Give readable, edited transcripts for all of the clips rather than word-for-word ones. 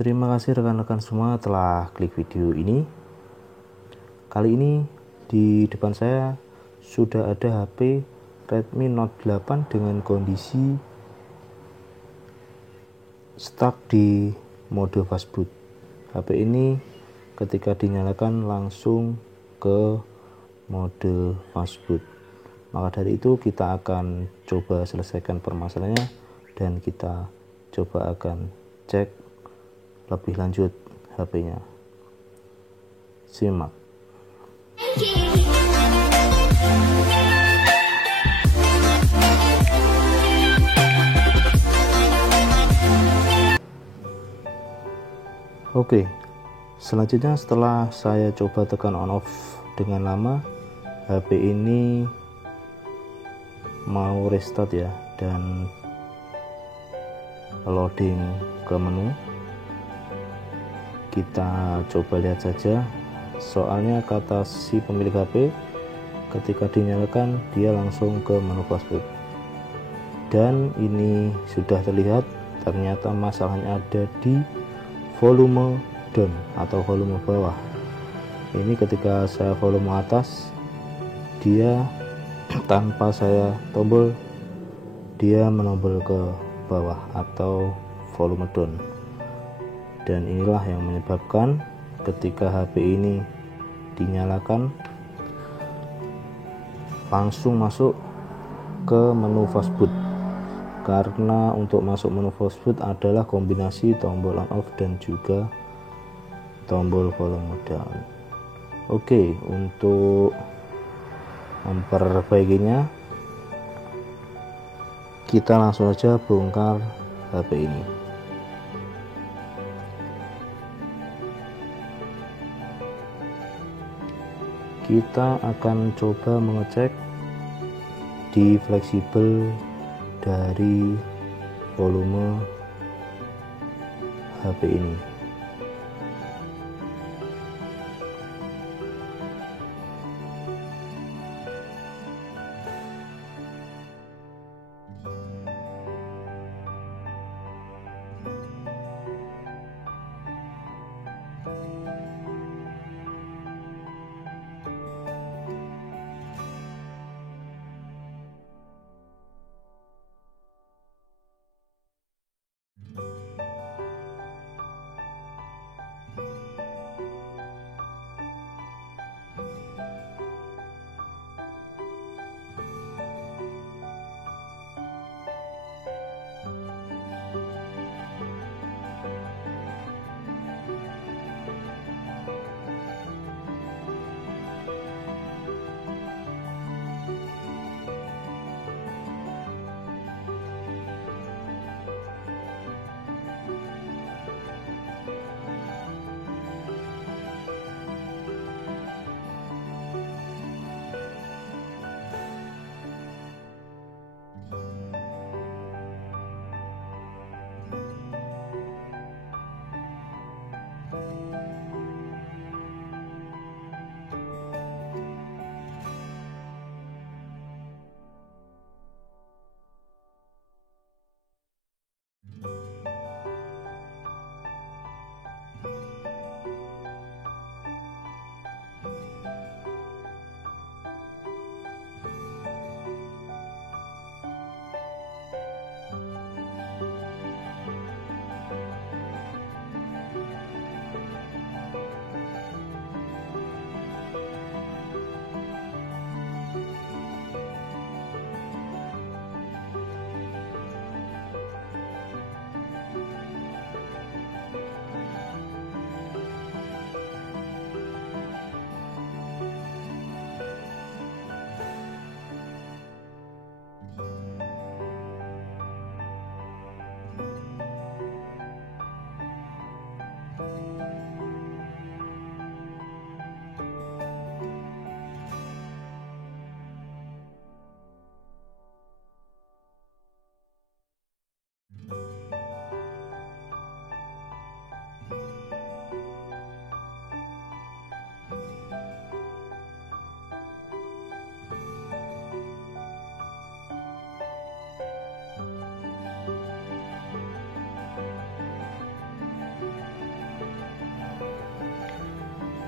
Terima kasih rekan-rekan semua telah klik video ini. Kali ini di depan saya sudah ada HP Redmi Note 8 dengan kondisi stuck di mode fastboot. HP ini ketika dinyalakan langsung ke mode fastboot. Maka dari itu kita akan coba selesaikan permasalahannya dan kita coba akan cek lebih lanjut HP-nya. Simak. Oke, selanjutnya setelah saya coba tekan on off dengan lama, HP ini mau restart ya, dan loading ke menu. Kita coba lihat saja, soalnya kata si pemilik HP ketika dinyalakan dia langsung ke menu fastboot, dan ini sudah terlihat ternyata masalahnya ada di volume down atau volume bawah. Ini ketika saya volume atas, dia tanpa saya tombol dia menombol ke bawah atau volume down. Dan inilah yang menyebabkan ketika HP ini dinyalakan langsung masuk ke menu fastboot, karena untuk masuk menu fastboot adalah kombinasi tombol on off dan juga tombol volume down. Oke, untuk memperbaikinya kita langsung saja bongkar HP ini. Kita akan coba mengecek di fleksibel dari volume HP ini.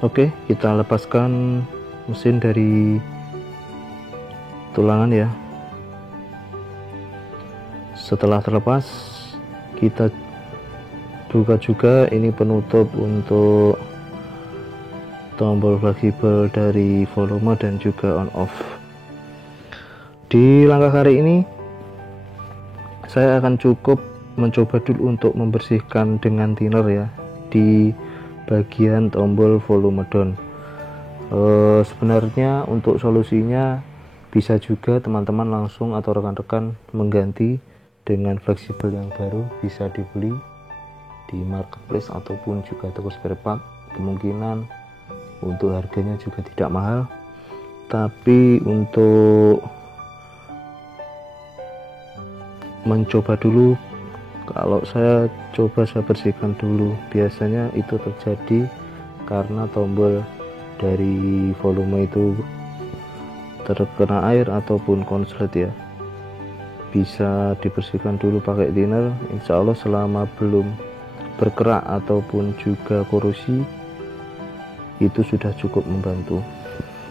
Oke, kita lepaskan mesin dari tulangan ya. Setelah terlepas, kita buka juga ini penutup untuk tombol fleksibel dari volume dan juga on off. Di langkah kali ini saya akan cukup mencoba dulu untuk membersihkan dengan thinner ya di bagian tombol volume down. Sebenarnya untuk solusinya bisa juga teman-teman langsung atau rekan-rekan mengganti dengan fleksibel yang baru, bisa dibeli di marketplace ataupun juga toko spare part. Kemungkinan untuk harganya juga tidak mahal, tapi untuk mencoba dulu, kalau saya bersihkan dulu, biasanya itu terjadi karena tombol dari volume itu terkena air ataupun konslet ya. Bisa dibersihkan dulu pakai thinner. Insya Allah selama belum berkerak ataupun juga korosi, itu sudah cukup membantu.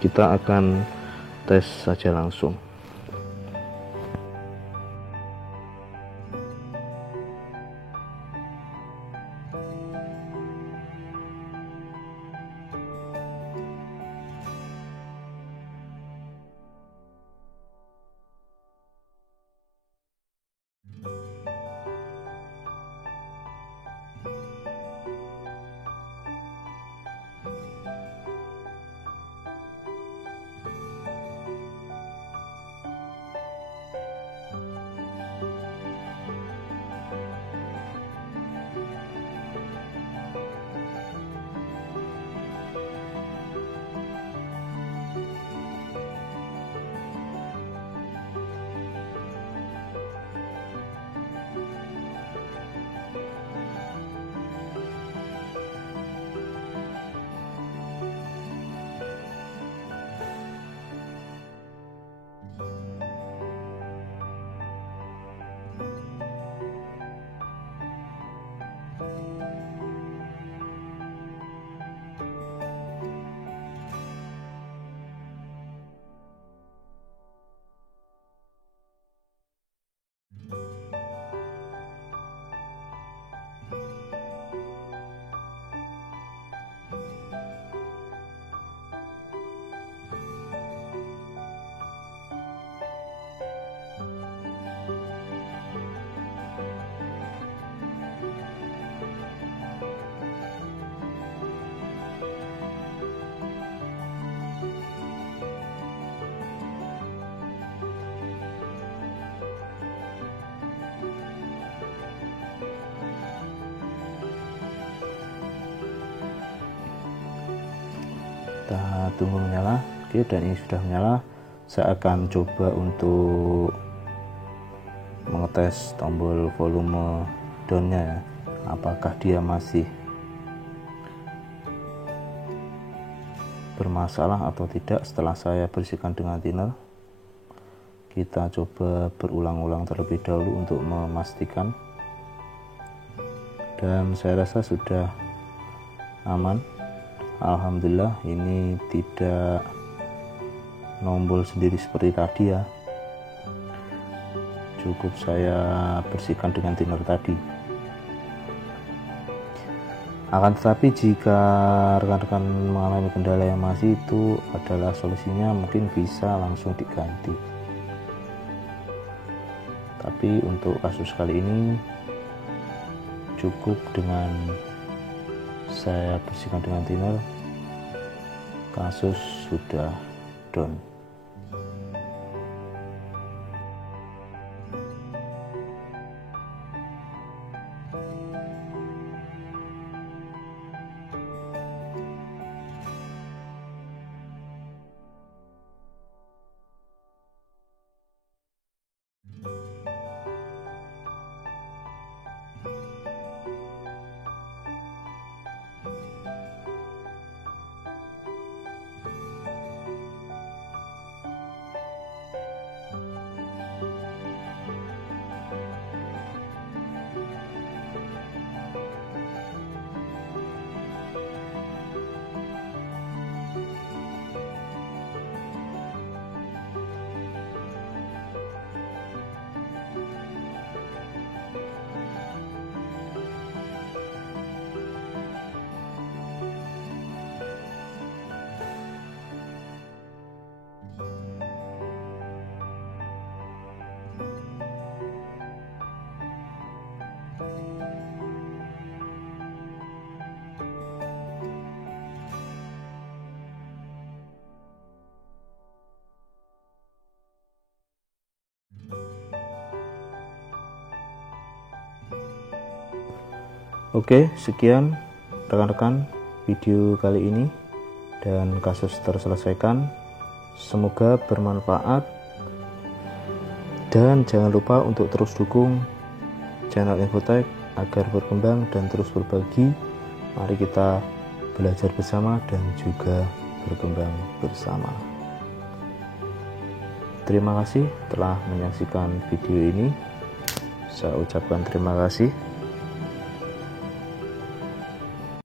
Kita akan tes saja langsung. Kita tunggu menyala. Oke, dan ini sudah menyala. Saya akan coba untuk mengetes tombol volume down-nya ya, apakah dia masih bermasalah atau tidak setelah saya bersihkan dengan thinner. Kita coba berulang-ulang terlebih dahulu untuk memastikan, dan saya rasa sudah aman. Alhamdulillah, ini tidak nombol sendiri seperti tadi ya. Cukup saya bersihkan dengan thinner tadi. Akan tetapi jika rekan-rekan mengalami kendala yang masih, itu adalah solusinya mungkin bisa langsung diganti. Tapi untuk kasus kali ini cukup dengan saya bersihkan dengan thinner, kasus sudah down. Oke, sekian rekan-rekan video kali ini dan kasus terselesaikan. Semoga bermanfaat dan jangan lupa untuk terus dukung channel Infotech agar berkembang dan terus berbagi. Mari kita belajar bersama dan juga berkembang bersama. Terima kasih telah menyaksikan video ini. Saya ucapkan terima kasih.